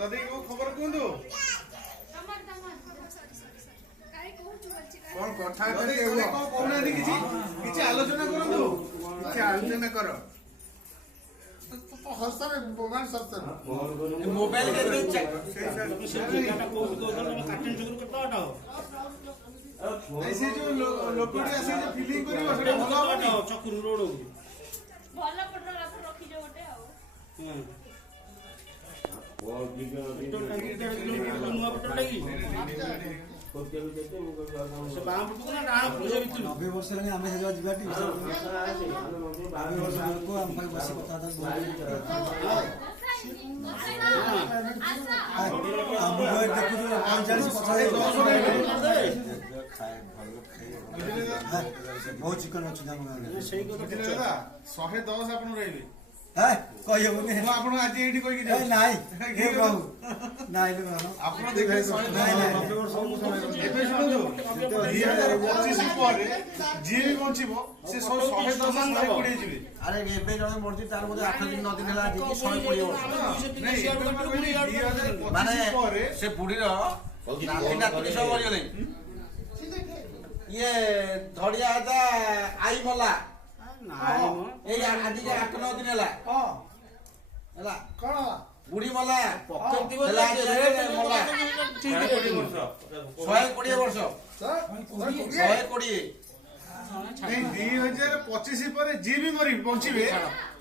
दादी को खबर कहतु कौन कथा किसी आलोचना करतु କିଛି ଆଲୋଚନା କର ହସ୍ତରେ ମୋବାଇଲ ସସ୍ତରେ मोबाइल के से जो लोकटी आसे जो फीलिंग करिवो सेटा भलो होबो चकुर रोड भलो फोटोग्राफर रखि जो गोटे आ नुआ फोटो लगी से बाम फोटो ना डाण फोटो से भितर 90 वर्ष लगे आमे हेजा जिबाटी 90 वर्ष को हम पर बसी कथा हम देखु 45 कथा बहुत चिकन अछि हम सही को दादा 110 आपण रहबे है कहि होबनी मु आपण आज एठी कहि कि नाही हे कहू नाही लो आपण देखै 110 एबे सुनू 2025 पर जे भी बंचिबो से 110 120 जिवे अरे एबे जण मर्जी तार मध्ये 8 दिन 9 दिन हला जी 120 वर्ष माने से बुढ़ी रो नाती नाती सब मरि गेले ये धड़िया जा आई मला ए आज 8 9 दिन हला हला କଣ बुढ़ी मला हला मला 120 वर्ष 120 2025 पर जे भी मरि बंचिबे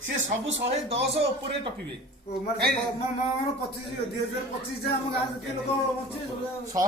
से सब 110 ऊपर टपिबे ମାନେ 25 2025 ଯେ ଆମ ଗାଁ ଯେତେ ଲୋକ ଅଛି 100